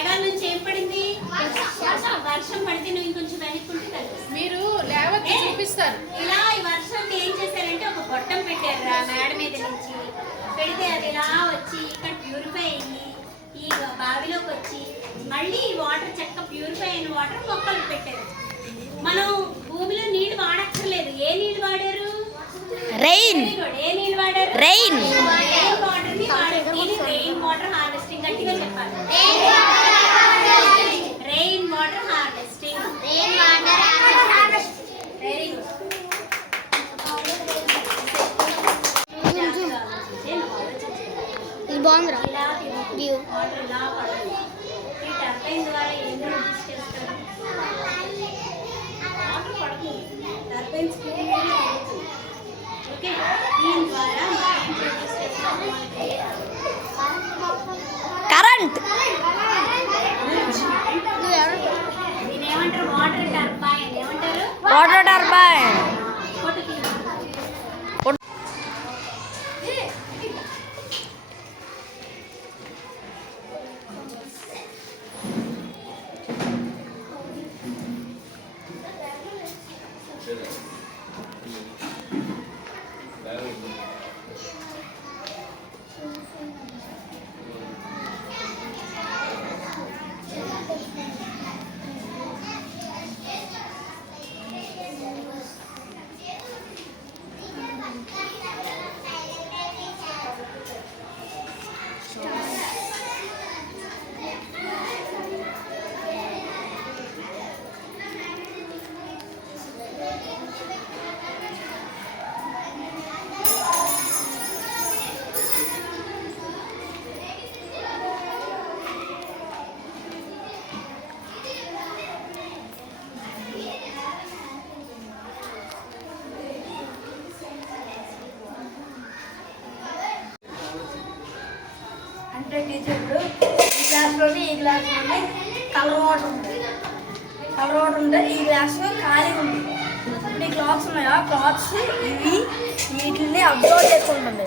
మేఘాల నుంచి ఏం పడింది? వర్షం పడితే నువ్వు ఇంకొంచెం వెనక్కుంటే మీరు లేవచ్చి చూపిస్తారు. ఇలా ఈ వర్షాన్ని ఏం చేశారంటే ఒక గొట్టం పెట్టారు రా మేడ మీద నుంచి. పెడితే అది ఇలా వచ్చి ఇక్కడ ప్యూరిఫై అయ్యి ఈ బావిలోకి వచ్చి మళ్ళీ ఈ వాటర్ చక్కగా ప్యూరిఫై అయిన వాటర్ మొక్కలు పెట్టారు. మనం భూమిలో నీళ్లు వాడక్కర్లేదు. ఏ నీళ్లు వాడారు? రెయిన్. ఏ నీళ్లు వాడారు? రెయిన్. రెయిన్ వాటర్ ని వాడారు. ఇది రెయిన్ వాటర్ హార్వెస్టింగ్. గట్టిగా చెప్పాలి. Rain water harvesting. Very good. ఇది బాగుందిరా వ్యూ. వాటర్ ఇలా పడుతుంది. ఈ టర్బైన్ ద్వారా ఏం ప్రొడ్యూస్ చేస్తారు? వాటర్ పడుతుంది. టర్బైన్ స్పీడ్ పెరుగుతుంది. ఓకే, దీని ద్వారా మనం ఏం ప్రొడ్యూస్ చేస్తాం? కరెంట్. దీని ఏమంటారు? Water turbine. ఏమంటారు? Water turbine. అంటే టీచర్ ఇప్పుడు ఈ గ్లాస్లోని ఈ గ్లాస్లోని కలర్ వాటర్ ఉంది. కలర్ వాటర్ ఉంటే ఈ గ్లాస్లో ఖాళీ ఉంది. ఇప్పుడు ఈ క్లాత్స్ ఉన్నాయా, క్లాత్స్ ఇవి వీటిని అబ్జర్వ్ చేసుకుంటుంది,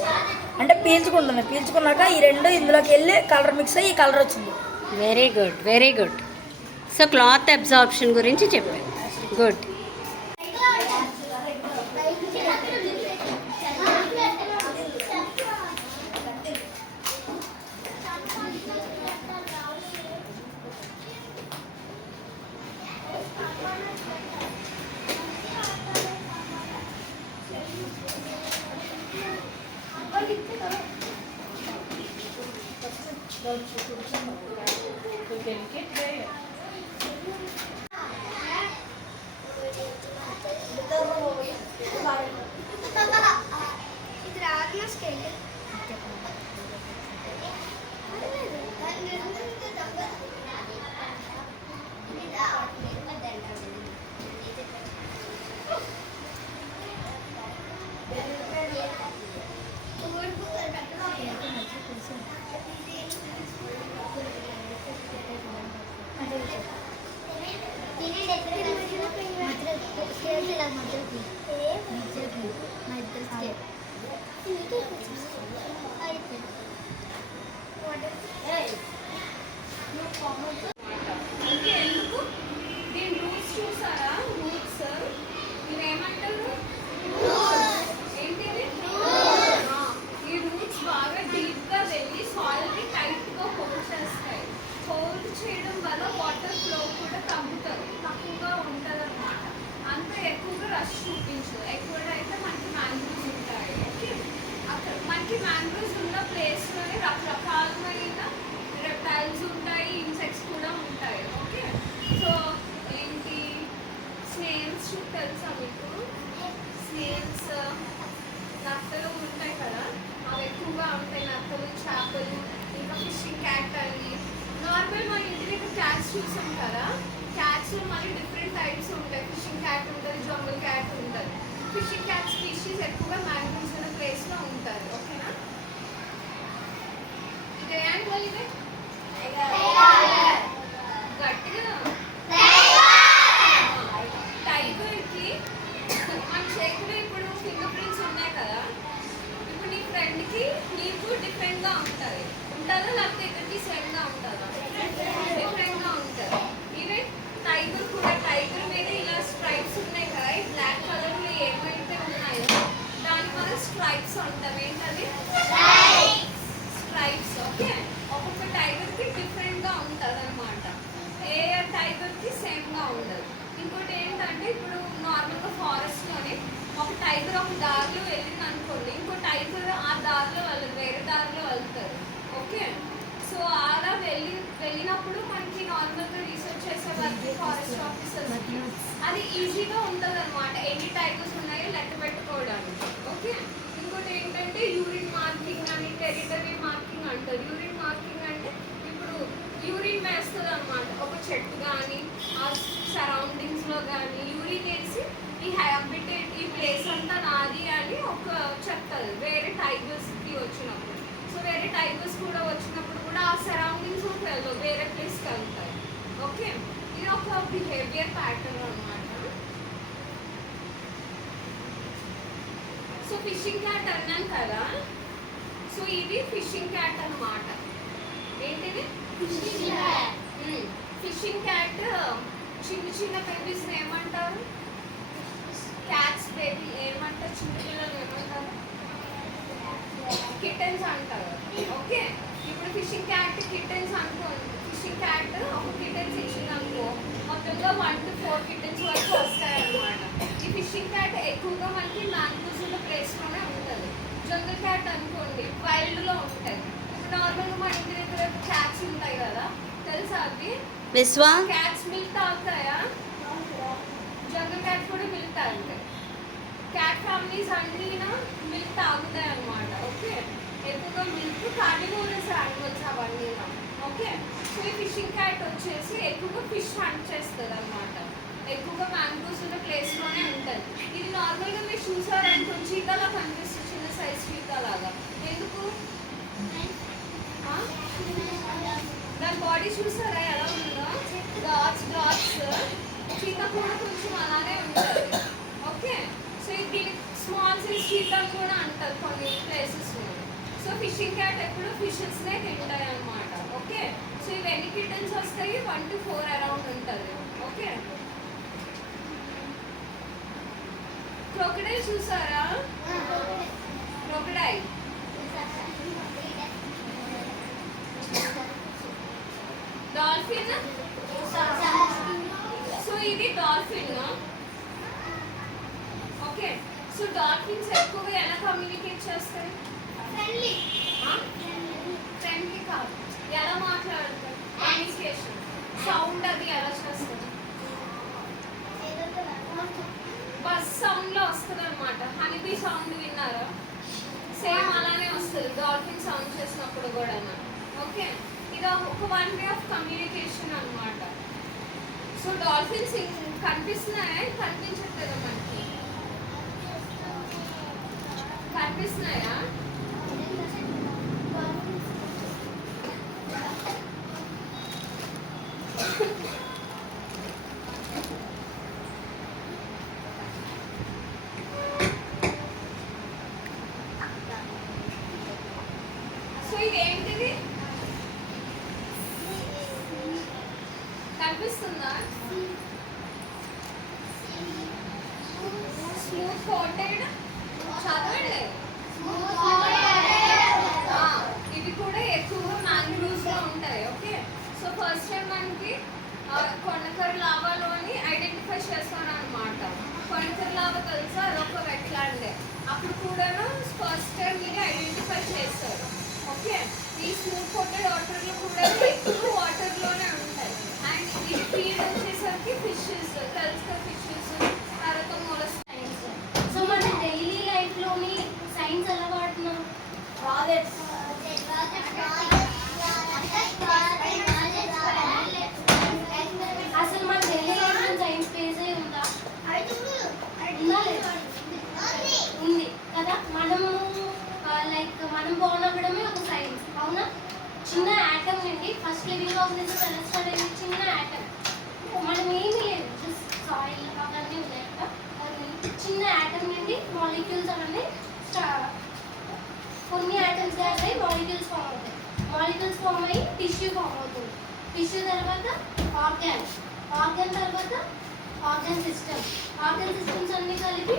అంటే పీల్చుకుంటుంది. పీల్చుకున్నాక ఈ రెండు ఇందులోకి వెళ్ళి కలర్ మిక్స్ అయ్యి ఈ కలర్ వచ్చింది. Very good, very good. So cloth absorption గురించి చెప్పాను. గుడ్. మ్యాంగ్రోవ్స్ ఉన్న ప్లేస్లోనే రకరకాలమైన రెప్టైల్స్ ఉంటాయి, ఇన్సెక్ట్స్ కూడా ఉంటాయి. ఓకే, సో ఏంటి స్నేల్స్ తెలుసా మీకు? స్నేల్స్ నత్తలు ఉంటాయి కదా, అవి ఎక్కువగా ఉంటాయి. నత్తలు, చేపలు, ఇంకా ఫిషింగ్ క్యాట్ అని. నార్మల్ మన ఇంటి దగ్గర క్యాట్స్ చూసాం కదా, క్యాట్స్లో మళ్ళీ డిఫరెంట్ టైప్స్ ఉంటాయి. ఫిషింగ్ క్యాట్ ఉంటుంది, జంగల్ క్యాట్ ఉంటుంది. ఫిషింగ్ క్యాట్ స్పీషీస్ ఎక్కువగా మ్యాంగ్రోవ్స్ ఉన్న ప్లేస్లో ఉంటారు. ఓకేనా? ఇదే యానిమల్ ఇదే గట్టిగా టైగర్కి మన చేతిలో ఇప్పుడు ఫింగర్ ప్రింట్స్ ఉన్నాయి కదా, ఇప్పుడు నీ ఫ్రెండ్కి నీకు డిఫరెంట్గా ఉంటుంది. ఉంటుందా లేకపోతే ఇద్దరికి సేమ్గా ఉంటుందా? చిన్నప్పుడు మనకి నార్మల్గా రీసెర్చ్ చేసే వాళ్ళకి ఫారెస్ట్ ఆఫీసర్స్కి అది ఈజీగా ఉంటుంది అనమాట, ఎన్ని టైగర్స్ ఉన్నాయో లెక్క పెట్టుకోవడానికి. ఓకే, ఇంకోటి ఏంటంటే యూరిన్ మార్కింగ్ అని టెరిటరీ మార్కింగ్ అంటారు. యూరిన్ మార్కింగ్ అంటే ఇప్పుడు యూరిన్ వేస్తుంది అనమాట, ఒక చెట్టు కానీ ఆ సరౌండింగ్స్లో కానీ యూరిన్ వేసి ఈ హ్యాబిటేట్ ఈ ప్లేస్ అంతా నాది అని ఒక చెప్తుంది వేరే టైగర్స్కి వచ్చినప్పుడు. సో వేరే టైగర్స్ కూడా వచ్చినప్పుడు కూడా ఆ సరౌండింగ్స్ వెళ్ళవు, వేరే ప్లేస్కి వెళ్తాయి. ఓకే, ఇది ఒక బిహేవియర్ ప్యాటర్న్ అనమాట. సో ఫిషింగ్ క్యాట్ అన్నాను కదా, సో ఇది ఫిషింగ్ క్యాట్ అన్నమాట. ఏంటిది? ఫిషింగ్ క్యాట్ చిన్న చిన్న బేబీస్ ఏమంటారు? క్యాట్స్ బేబీ ఏమంటారు? చిన్న పిల్లలు ఏమంటారు? కిటన్స్ అంటారు. ఓకే, ఇప్పుడు ఫిషింగ్ క్యాట్ కిటన్స్ అనుకోండి. ఫిషింగ్ క్యాట్ ఒక కిటన్స్ ఇచ్చింది అనుకో, మొత్తంగా 1 to 4 కిటన్స్ వరకు వస్తాయి అన్నమాట. ఈ ఫిషింగ్ క్యాట్ ఎక్కువగా మనకి మ్యాంగ్రూవ్స్ ఉన్న ప్లేస్లోనే ఉంటుంది. జంగల్ క్యాట్ అనుకోండి వైల్డ్లో ఉంటాయి. ఇప్పుడు నార్మల్గా మన ఇంటి దగ్గర క్యాట్స్ ఉంటాయి కదా, తెలుసా అవి? విశ్వ క్యాట్స్ మిల్క్ తాగుతాయా? జంగల్ క్యాట్ కూడా మిల్క్ తాగుతాయి. క్యాట్ ఫ్యామిలీస్ అన్నీ మిల్క్ తాగుతాయి అన్నమాట. ఓకే, ఎక్కువగా మిల్క్ కార్నివోరస్ యానిమల్స్ అవన్నీ. ఓకే, సో ఈ ఫిషింగ్ క్యాట్ వచ్చేసి ఎక్కువగా ఫిష్ హంట్ చేస్తుంది అన్నమాట. ఎక్కువగా మ్యాంగ్రోవ్స్ ఉన్న ప్లేస్లోనే ఉంటుంది. ఇది నార్మల్గా మీరు చూసారనుకో చీతాలా కనిపిస్తుంది, చిన్న సైజ్ చీతాలాగా. ఎందుకు? దాని బాడీ చూసారా ఎలా ఉందో? Dots dots. చీతా కూడా కొంచెం అలానే ఉంటుంది. ఓకే, సో దీనికి స్మాల్ సైజ్ చీతాలు కూడా అంటారు కొన్ని ప్లేసెస్లో. సో ఫిషింగ్ క్యాట్ ఎప్పుడు ఫిషెస్నే తింటాయి అన్నమాట. ఓకే, సో ఇవి ఎన్ని కిటన్స్ వస్తాయి? 1 to 4 అరౌండ్ ఉంటుంది. ఓకే, క్రొకడైల్ చూసారా? Crocodile dolphin. సో ఇది డాల్ఫిన్. ఓకే, సో డాల్ఫిన్స్ ఎక్కువగా ఎలా కమ్యూనికేట్ చేస్తాయి? ఫ్రెండ్లీ కాదు, ఎలా మాట్లాడతారు? కమ్యూనికేషన్. సౌండ్ అది ఎలా చేస్తారు? బస్ సౌండ్లో వస్తుంది అనమాట. హనీబీ సౌండ్ విన్నారా? సేమ్ అలానే వస్తుంది డాల్ఫిన్ సౌండ్ చేసినప్పుడు కూడా. ఓకే, ఇది ఒక 1 వే ఆఫ్ కమ్యూనికేషన్ అనమాట. సో డాల్ఫిన్స్ కనిపిస్తున్నాయా? కనిపించట్లేదా మనకి? కనిపిస్తున్నాయా? సో ఇదేంటిది? కనిపిస్తుందా? Smooth coated. చదవండి. ఇవి కూడా ఎక్కువగా మ్యాంగ్రూవ్స్లో ఉంటాయి. ఓకే, సో ఫస్ట్ టైం మనకి కొండకర లావాలోని ఐడెంటిఫై చేస్తాను అనమాట. కొండకర లావా తెలుసా? అదొక వెట్లాండే. అప్పుడు కూడా ఫస్ట్ టైం ఇది ఐడెంటిఫై చేస్తారు. ఓకే, ఈ స్మూత్ కోటెడ్ వాటర్లో కూడా ఎక్కువ వాటర్లోనే ఉంటాయి. అండ్ ఇది ఫీడ్ వచ్చేసరికి ఫిషెస్, తెలుసు ఫిషెస్, తర్వాత మొలస్కైన్స్. సో మన డైలీ లైఫ్లోని సైన్స్ ఎలా వాడుతున్నాం? అసలు మన డైలీ లైఫ్లో సైన్స్ బేస్ అయి ఉందా? ఉందా లేదా? ఉంది కదా. మనము లైక్ మనం బోర్న్ అవ్వడమే ఒక సైన్స్, అవునా? చిన్న యాటమ్ నుండి ఫస్ట్ లివింగ్ ఆర్గనిజం ఎలా స్టార్ట్ అయింది? చిన్న యాటమ్. మనం ఏమీ లేదు, జస్ట్ సాయిల్ అవన్నీ ఉన్నాయి కదా. చిన్న యాటమ్ నుండి మాలిక్యూల్స్ అవన్నీ కొన్ని ఐటమ్స్ గ్యాస్ అయ్యి మాలిక్యూల్స్ ఫామ్ అవుతాయి. మాలిక్యూల్స్ ఫామ్ అయ్యి టిష్యూ ఫామ్ అవుతుంది. టిష్యూ తర్వాత ఆర్గాన్, ఆర్గాన్ తర్వాత ఆర్గాన్ సిస్టమ్. ఆర్గాన్ సిస్టమ్స్ అన్నీ కలిపి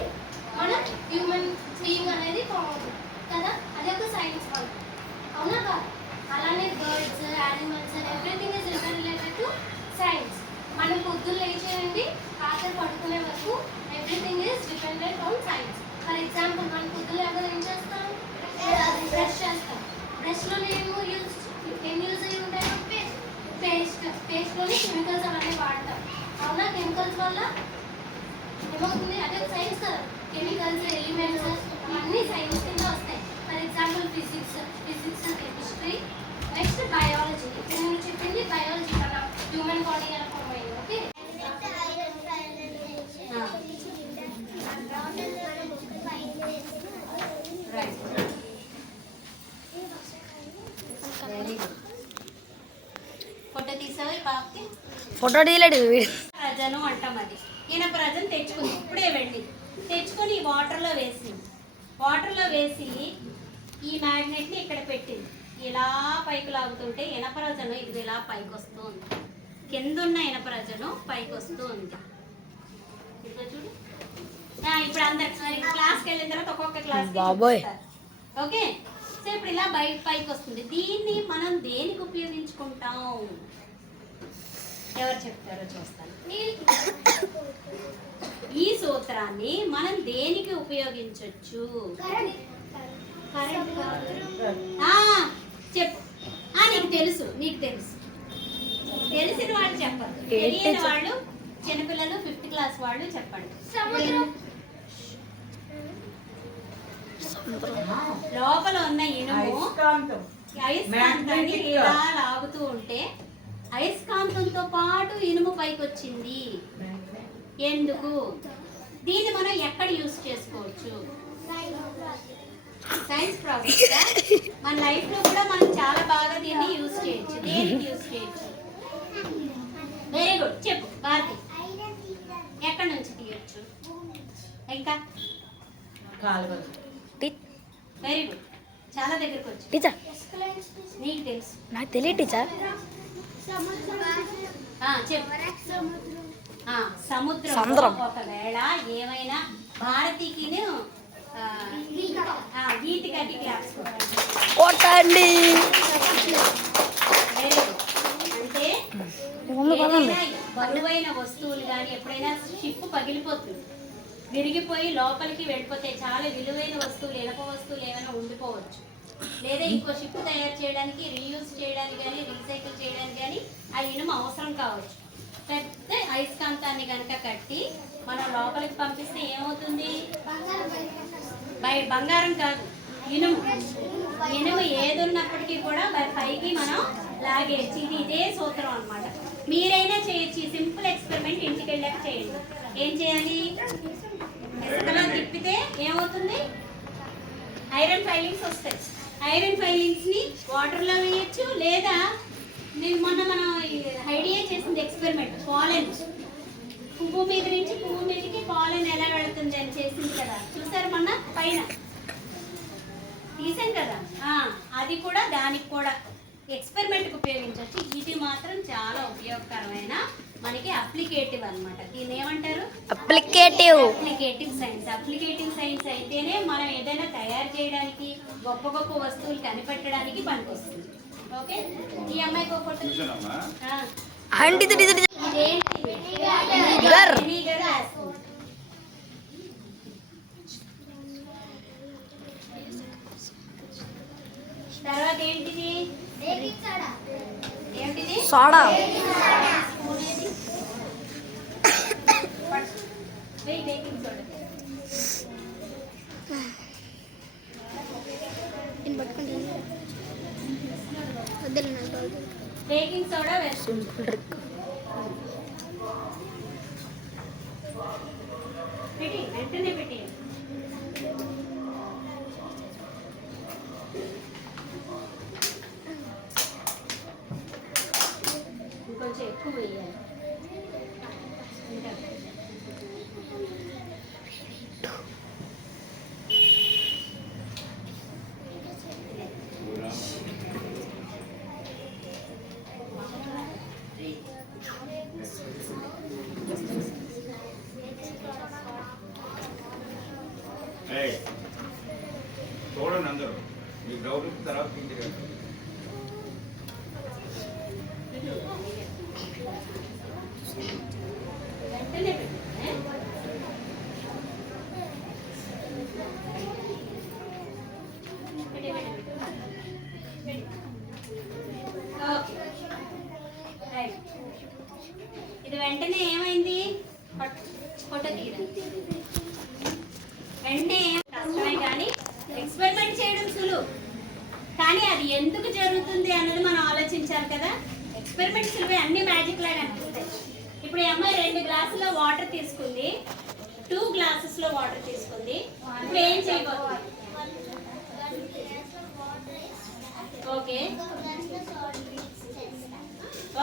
మన హ్యూమన్ బీయింగ్ అనేది ఫామ్ అవుతుంది కదా. అది ఒక సైన్స్ వల్ల, అవునా కాదు? అలానే birds, animals and everything is related to science. మనం పొద్దున్న లేచేయండి రాత్రి పడుకునే వరకు everything is dependent on science. For example మనం పొద్దున్న ఎవరు ఏం చేస్తాం? బ్రష్ చేస్తాం. బ్రష్లో ఏం యూజ్ అయ్యి ఉంటాయి? పేస్ట్. పేస్ట్లోనే కెమికల్స్ అవన్నీ వాడతాం. అవునా? కెమికల్స్ వల్ల ఏమవుతుంది? అదే సైన్స్ కదా. కెమికల్స్, ఎలిమెంట్స్ అన్నీ సైన్స్ కింద వస్తాయి. For example physics, chemistry, next biology. ఇప్పుడు నేను చెప్పింది బయాలజీ కదా, హ్యూమన్ బాడీ ఎలా ఫామ్ అయ్యింది. Okay, right, very good. Photo తీసావా ఈ బాబుకి? ఫోటో తీయలేడు వీడు. ప్రజను అంటాం. అది ఈయన ప్రజను తెచ్చుకుంది, ఇప్పుడే వెళ్ళి తెచ్చుకొని వాటర్లో వేసి ఈ మ్యాగ్నెట్ని ఇక్కడ పెట్టింది. ఇలా పైకి లాగుతుంటే ఇనపరజను ఇది ఇలా పైకి వస్తూ ఉంది. కింద ఉన్న ఇనపరజను పైకి వస్తూ ఉంది. ఇదిగో చూడు. ఇప్పుడు అందరు క్లాస్కి వెళ్ళిన తర్వాత ఒక్కొక్క క్లాస్ బాబోయ్. ఓకే. సో ఇప్పుడు ఇలా పైకి వస్తుంది. దీన్ని మనం దేనికి ఉపయోగించుకుంటాం? ఎవరు చెప్తారో చూస్తాను. ఈ సూత్రాన్ని మనం దేనికి ఉపయోగించవచ్చు? చెప్పు. నీకు తెలుసు తెలిసిన వాళ్ళు చెప్పండి. తెలియని వాళ్ళు, చిన్నపిల్లలు 5th క్లాస్ వాళ్ళు చెప్పండి. లోపల ఉన్న ఇనుము అయస్కాంతాన్ని ఇలా లాగుతూ ఉంటే అయస్కాంతంతో పాటు ఇనుము పైకి వచ్చింది. ఎందుకు? దీన్ని మనం ఎక్కడ యూజ్ చేసుకోవచ్చు? Science problem. మన లైఫ్ లో కూడా మనం చాలా బాగా దీన్ని యూజ్ చేయొచ్చు. దేనికి యూజ్ చేయొచ్చు? Very good. చెప్పు భారతి, ఎక్కడి నుంచి తీయొచ్చు? ఇంకా వెరీ గుడ్, చాలా దగ్గరకు వచ్చు. టీచర్ నీకు తెలుసు. నాకు తెలియదు టీచర్. చెప్పు. సముద్రం. ఒకవేళ ఏమైనా భారతికి గీతి గడ్డి క్లాప్స్ కొట్టండి. Very good. అంటే ఏదైనా బరువైన వస్తువులు కానీ ఎప్పుడైనా షిప్ పగిలిపోతుంది, విరిగిపోయి లోపలికి వెళ్ళిపోతే చాలా విలువైన వస్తువులు, ఇనప వస్తువులు ఏమైనా ఉండిపోవచ్చు. లేదా ఇంకో షిప్ తయారు చేయడానికి, రీయూజ్ చేయడానికి కానీ, రీసైకిల్ చేయడానికి కానీ ఆ ఇనుము అవసరం కావచ్చు. పెద్ద అయస్కాంతాన్ని కనుక కట్టి మనం లోపలికి పంపిస్తే ఏమవుతుంది? బంగారం కాదు, ఇనుము. ఇనుము ఏదున్నప్పటికీ కూడా పైకి మనం లాగేయచ్చు. ఇదే సూత్రం అన్నమాట. మీరైనా చేయొచ్చు. సింపుల్ ఎక్స్పెరిమెంట్ ఇంటికి వెళ్ళాక చేయండి. ఏం చేయాలి? ఇసుకలో తిప్పితే ఏమవుతుంది? ఐరన్ ఫైలింగ్స్ వస్తాయి. ఐరన్ ఫైలింగ్స్ని వాటర్లో వేయచ్చు. లేదా మనం ఐడియా చేసింది ఎక్స్పెరిమెంట్, పాలెన్. పువ్వు మీద నుంచి పువ్వు మీదకి పాలెన్ ఎలా వెళుతుంది అని చేసింది కదా, చూసారు మొన్న పైన తీసాం కదా. అది కూడా దానికి కూడా ఎక్స్పెరిమెంట్కి ఉపయోగించవచ్చు. ఇది మాత్రం చాలా ఉపయోగకరమైన మనకి అప్లికేటివ్ అన్నమాట. దీన్ని ఏమంటారు? Applicative science. అప్లికేటివ్ సైన్స్ అయితేనే మనం ఏదైనా తయారు చేయడానికి, గొప్ప గొప్ప వస్తువులు కనిపెట్టడానికి పనికొస్తుంది. ఓకే. ఈ అమ్మాయికి ఒక ఫోటో. తర్వాత ఏంటిది? Soda. Baking soda. Baking soda వేస్తుంది. పెట్టి వెంటనే పెట్టి. ఇంకొంచెం ఎక్కువ వేయాలి. ఇది వెంటనే ఏమైంది ఫోటో తీయడం వెంటనే కష్టమే కానీ ఎక్స్పెరిమెంట్ చేయడం సులువు కానీ అది ఎందుకు జరుగుతుంది అన్నది మనం ఆలోచించాలి కదా. ఎక్స్పెరిమెంట్ సులువే, అన్ని మ్యాజిక్ లాగా అనిపిస్తాయి. ఇప్పుడు ఈ అమ్మాయి 2 గ్లాసులో వాటర్ తీసుకుంది, 2 గ్లాసెస్లో వాటర్ తీసుకుంది. ఇప్పుడు ఏం చేయబోతుంది? ఓకే,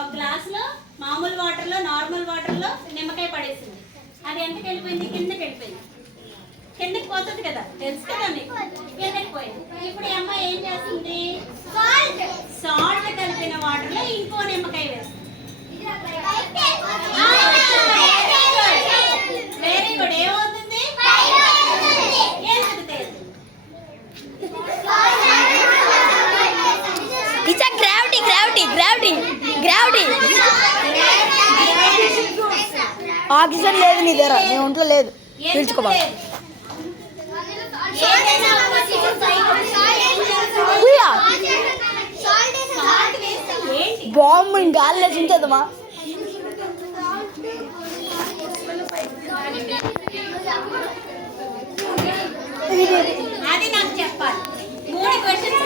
ఒక గ్లాసులో మామూలు వాటర్లో నార్మల్ వాటర్లో నిమ్మకాయ పడేసింది. అది ఎంతకి వెళ్ళిపోయింది? కిందకి వెళ్ళిపోయింది. కిందకి పోతుంది కదా, తెలుసు కదా మీకు, కిందకి పోయింది. ఇప్పుడు ఈ అమ్మాయి ఏం చేస్తుంది? సాల్ట్ కలిపిన వాటర్లో ఇంకో నిమ్మకాయ వేస్తుంది. Very good. ఏమవుతుంది? ఎందుకు తెలుసు? Teacher gravity gravity gravity gravity oxygen లేదు నీ దగ్గర, నీ ఒంట్లో లేదు, పీల్చుకోబా. ఏదైనా ఒక సాల్ట్ వేస్తే ఏంటి? బాంబు గాలిలో చించేద్దామా? అది నాకు చెప్పాలి. 3 క్వశ్చన్స్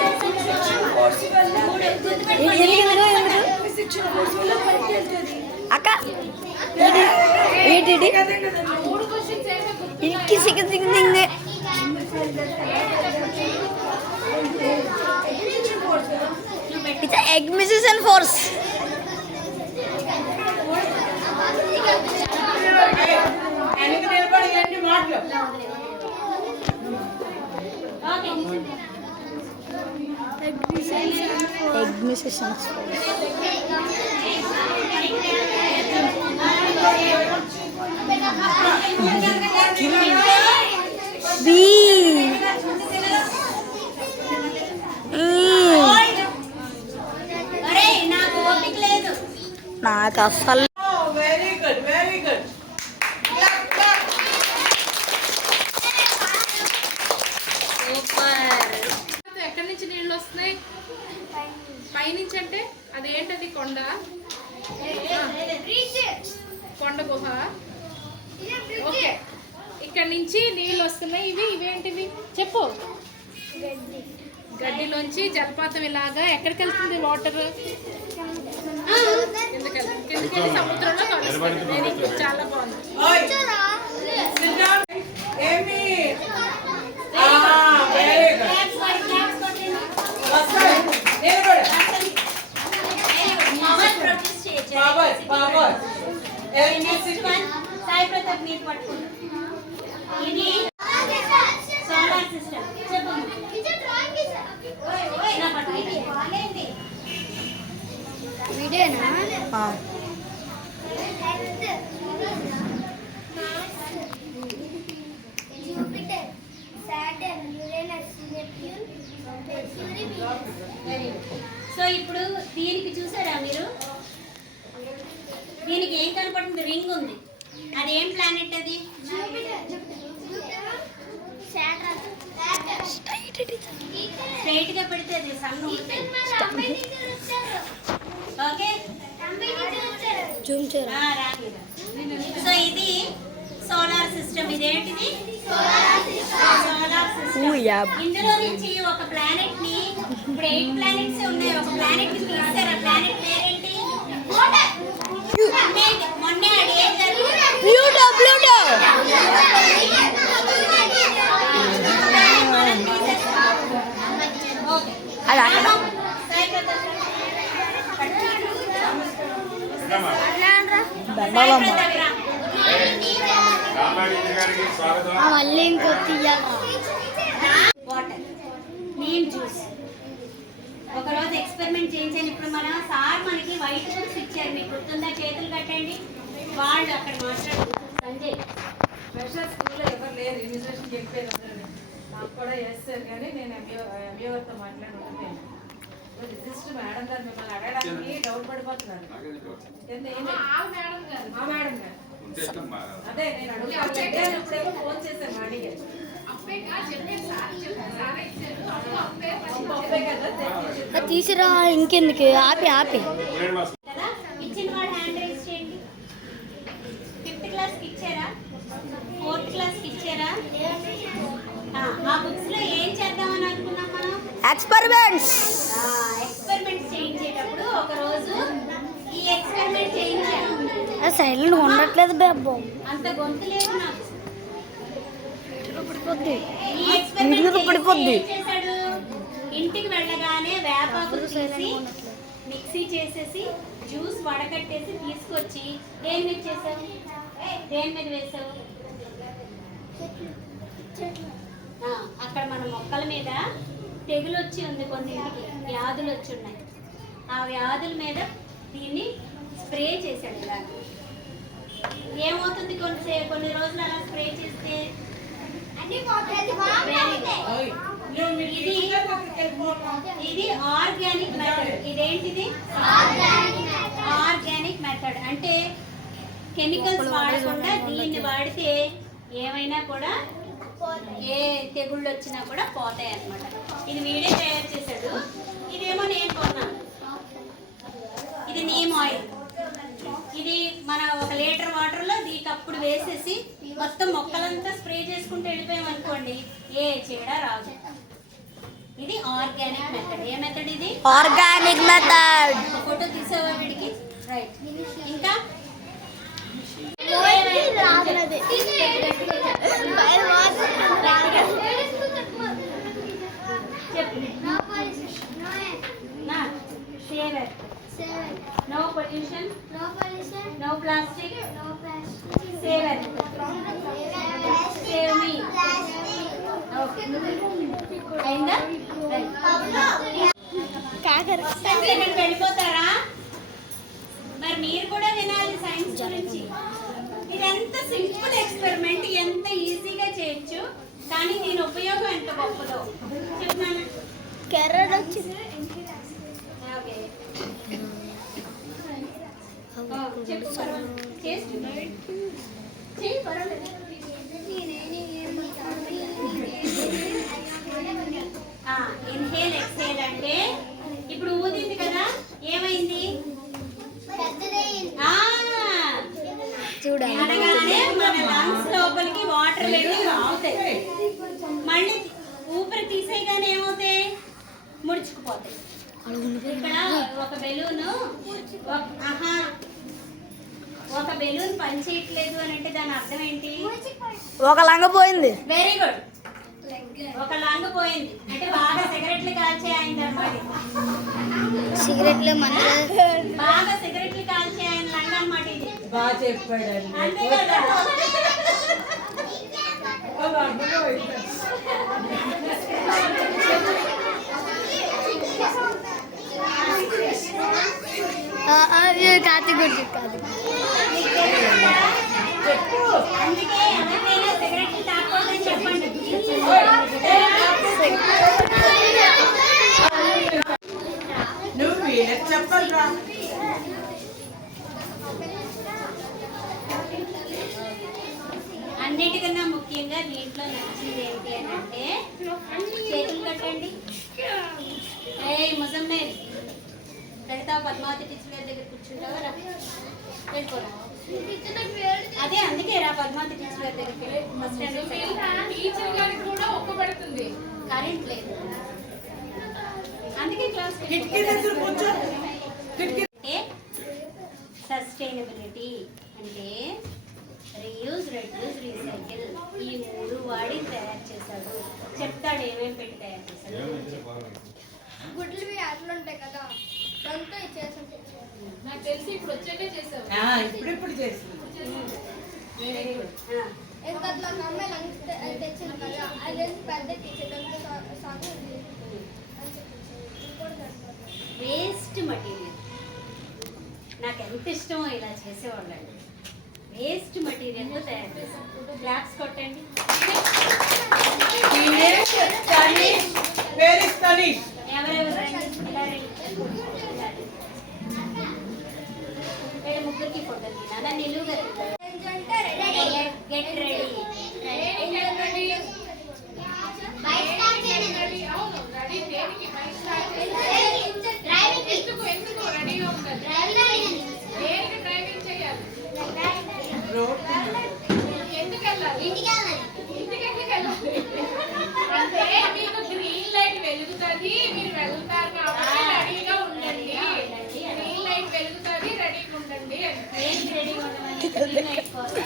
అక్క ఏంటి ఎగ్మిషన్ ఫోర్స్. ఎగ్మిషన్ బి అరే నాకు ఓపిక లేదు. నాకు అస్సలు. Very good, very good. ఎక్కడి నుంచి నీళ్ళు వస్తున్నాయి? పైనుంచి అంటే అదేంటది? కొండ గుహ. ఓకే, ఇక్కడ నుంచి నీళ్ళు వస్తున్నాయి. ఇవేంటివి చెప్పు? గడ్డిలోంచి జలపాతం ఇలాగా ఎక్కడికి వెళ్తుంది వాటర్? కిందకి సముద్రంలో కలుస్తుంది. వెరీ గుడ్, చాలా బాగుంది. ఏమి? Very good. నిలబడు. పవర్ పవర్ సాయి ప్రతాప్ మీరు పట్టుకోండి. ఇది సోలార్ సిస్టమ్. చెప్పండి. సో ఇప్పుడు దీనికి చూసారా మీరు? దీనికి ఏం కనపడుతుంది? రింగ్ ఉంది. అది ఏం ప్లానెట్? అది స్ట్రైట్ గా పెడితే అది సన్ ఉంటుంది. ఓకే, సో ఇది సోలార్ సిస్టమ్. ఇదేంటిది? Solar system. ఇందులో నుంచి ఒక ప్లానెట్ ని, ఇప్పుడు 8 ప్లానెట్స్ ఉన్నాయి, ఒక ప్లానెట్ ని తీసారు. ఆ ప్లానెట్ పేరేంటి? మొన్నే అది ఏం జరిగింది? Pluto Pluto. అది అక్కడ మళ్ళీ ఇంకో వాటర్, నీమ్ జ్యూస్. ఒకరోజు ఎక్స్పెరిమెంట్ చేయించాను. ఇప్పుడు మన సార్ మనకి వైట్ బుక్స్ ఇచ్చారు, మీకు గుర్తుందా? చేతులు కట్టండి. వాళ్ళు అక్కడ మాట్లాడు. సంజయ్, స్పెషల్ స్కూల్లో ఎవరు లేరు, ఇన్విజిలేషన్ చెప్పేది అందరూ. నాకు కూడా చేస్తారు కానీ నేను ఎంబీఓ గారితో మాట్లాడి ఉంటాను. రిజిస్టర్ మేడం గారు మిమ్మల్ని అడగడానికి డౌట్ పడిపోతున్నారు. మా మేడం గారు అదే నేను అడుగుతాను. ఫోన్ చేశాను మా అడిగారు. తీసిరా ఇంకెందుకు? ఆపి ఆపి కదా ఇచ్చిన వాడు హ్యాండ్ రైజ్ చేయండి. ఎక్స్పెరిమెంట్స్. ఎక్స్పెరిమెంట్ చేయించేటప్పుడు ఒక రోజు ఈ ఎక్స్పెరిమెంట్ చేయించాను. సైలెంట్ ఉండట్లేదు బాబు. అంత గొంతు లేదు నాకు. పడిపోద్ది. ఈ ఎక్స్పెరిమెంట్ వీడియోలో పడిపోద్ది. ఏం చేశాడు? ఇంటికి వెళ్ళగానే వేపాకులు తీసి మిక్సీ చేసేసి జ్యూస్ వడకట్టేసి తీసుకొచ్చి దేని మీద చేసావు? దేని మీద వేసావు? అక్కడ మన మొక్కల మీద తెగులు వచ్చి ఉంది, కొన్నింటికి వ్యాధులు వచ్చి ఉన్నాయి. ఆ వ్యాధుల మీద దీన్ని స్ప్రే చేశాడు. ఇలా ఏమవుతుంది? కొన్ని రోజులు అలా స్ప్రే చేస్తే ఇది ఆర్గానిక్ మెథడ్. ఇదేంటిది? ఆర్గానిక్ మెథడ్ అంటే కెమికల్స్ వాడకుండా దీన్ని వాడితే ఏమైనా కూడా ఏ తెగుళ్ళు వచ్చినా కూడా పోతాయి అన్నమాట. ఇది వీడే తయారు చేశాడు. ఇదేమో నేను కొన్నాను. ఇది నీమ్ ఆయిల్. ఇది మన 1 లీటర్ వాటర్లో దీకప్పుడు వేసేసి మొత్తం మొక్కలంతా స్ప్రే చేసుకుంటూ వెళ్ళిపోయాం అనుకోండి, ఏ చీడ రాదు. ఇది ఆర్గానిక్ మెథడ్. ఏ మెథడ్ ఇది? Organic method. ఫోటో తీసావా వీడికి? రైట్. ఇంకా No pollution, no plastic, save earth, save me. Okay. అయిందా? వెళ్ళిపోతారా? మరి మీరు కూడా వినాలి సైన్స్ గురించి. ఇదెంత సింపుల్ ఎక్స్పెరిమెంట్, ఎంత ఈజీగా చేయొచ్చు, కానీ దీని ఉపయోగం ఎంత గొప్పదో చెప్తాను. కెర్రడ్ వచ్చింది. ఓకే, చెప్పు. చేయి పర్వాలేదు. ఇన్హేల్ ఎక్స్హేల్ అంటే ఇప్పుడు ఊదింది కదా, ఏమైంది? చూడండి, అనగానే మన లంగ్స్ లోపలికి వాటర్ లెవెల్ అవుతాయి. మళ్ళీ ఊపిరి తీసేయగానే ఏమవుతాయి? ముడుచుకుపోతాయి. ఇక్కడ ఒక బెలూన్ పనిచేయట్లేదు అని అంటే దాని అర్థం ఏంటి? ఒక లంగ పోయింది. Very good. ఒక లంగ్ పోయింది అంటే బాగా సిగరెట్లు కాల్చే అయింది అన్నమాట. సిగరెట్లు బాగా సిగరెట్లు కాల్చే ఆయన లంగ్ అన్నమాట ఇది. బాగా చెప్పాడు. అంతే కదా? కార్తీక్ గురించి కాదు. అందుకే ఎవరికైనా సిగరెట్లు తాగకూడదని చెప్పండి. నువ్వు వీళ్ళకి చెప్పాలిరా. అన్నిటికన్నా ముఖ్యంగా దీంట్లో నచ్చింది ఏంటి అని అంటే చేతులు కట్టండి. ముజమ్మే వెళ్తా పద్మావతి టీచర్ గారి దగ్గర కూర్చుంటావా? వెళ్ళిపోరా. అదే అందుకే రా పద్మావతి టీచర్ గారి దగ్గరికి. ఫస్ట్ టీచర్ గారికి కూడా ఒక్కబడుతుంది. కరెంట్ లేదు, అందుకే క్లాస్. కిటికీ దగ్గర కూర్చో. సస్టైనబిలిటీ అంటే రీయూజ్, రెడ్యూస్, రీసైకిల్, ఈ 3 వాడి తయారు చేశాడు. చెప్తాడు ఏమేమి పెట్టి తయారు చేశాడు. గుడ్లు అట్లా ఉంటాయి కదా, దాంతో నాకు తెలిసి ఇప్పుడు వచ్చాకే చేసావు. ఇప్పుడు చేస్తుంది. Very good. ఇంకా అట్లా ఒక అమ్మాయి లంగ్స్ తెచ్చింది కదా, అది పెద్ద టీచర్ దాంట్లో సాగు వేస్ట్ మెటీరియల్ నాకు ఎంత ఇష్టమో ఇలా చేసేవాళ్ళండి. వేస్ట్ మెటీరియల్తో తయారు చేశాను. క్లాప్స్ కొట్టండి. ఎవరెవరు రండి, ఇలా రండి. ముగ్గురికి ఫోటో తీనా? నిలువుగా గెట్ రెడీ. అంటే మీకు గ్రీన్ లైట్ వెలుగుతుంది, గ్రీన్ లైట్ కోసం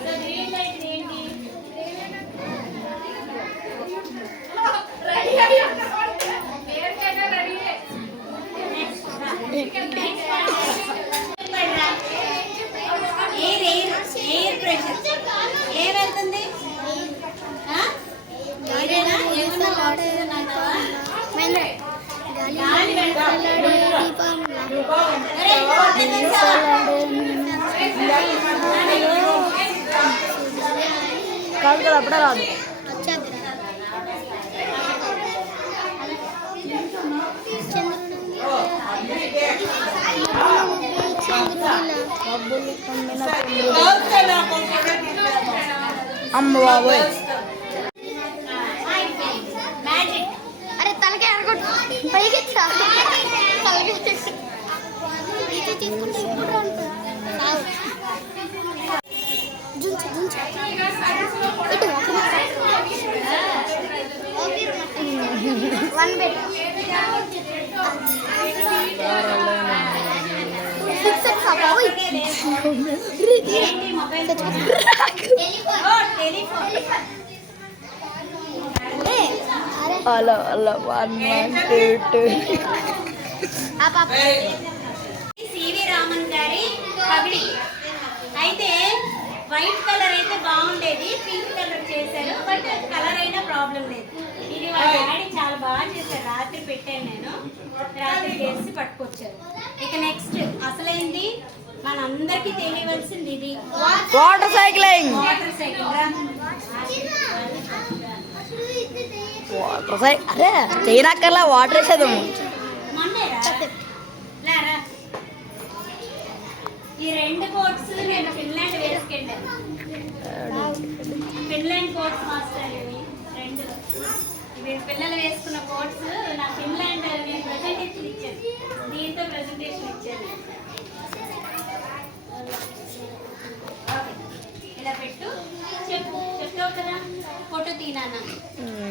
సో గ్రీన్ లైట్ ఏంటి ఎయిర్ ప్రెషర్ ఏం వెళ్తుంది ఏదైనా ఏమన్నా ఆక్సిజన్ అంటావా గాలి వెళ్తుంది అరే, కొత్త తెలుసా? కాదు కదా అప్పుడే రాదు అమ్మ బాబోయ్ మ్యాజిక్ అరే తలకే అనుకుంటా పైకి వన్ బెట్ ఏంటి మొబైల్ టెలిఫోన్ అలా అలా 1 1 2 సివి రామన్ గారి పగిడి అయితే వైట్ కలర్ అయితే బాగుండేది పింక్ కలర్ చేశారు బట్ కలర్ అయినా ప్రాబ్లం లేదు ఇది వాళ్ళ డాడీ చాలా బాగా చేశారు రాత్రి పెట్టాను నేను రాత్రి చేసి పట్టుకొచ్చారు ఇక నెక్స్ట్ అసలైంది మనందరికీ తెలియవలసింది ఇది వాటర్ సైక్లింగ్ వాటర్ సైకిల్ రా వాటర్ సైకిల్ అరే చేయనక్కర్లా వాటర్ వేసేదాము మొన్నేరా లారా ఈ రెండు కోట్స్ నేను ఫిన్లాండ్ వేసుకెళ్ళాను ఫిన్లాండ్ కోట్స్ మాస్టర్ ఇవి రెండు ఇవి పిల్లలు వేసుకున్న కోట్స్ నా ఫిన్లాండ్ నేను ప్రజెంటేషన్ ఇచ్చాను దీంతో ప్రజెంటేషన్ ఇచ్చాను ఓకే. ఇలా పెట్టు చెప్తావు కదా ఫోటో తీనానా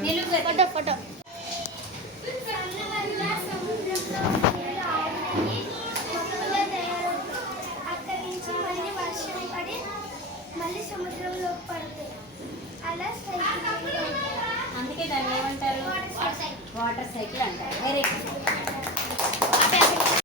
నిలువు ఫోటో ఫోటో అక్కడి నుంచి మళ్ళీ వర్షం పడి మళ్ళీ సముద్రంలో పడతాయి అలా సైకిల్ అందుకే దాన్ని ఏమంటారు వాటర్ సైకిల్ అంటారు వెరీ గుడ్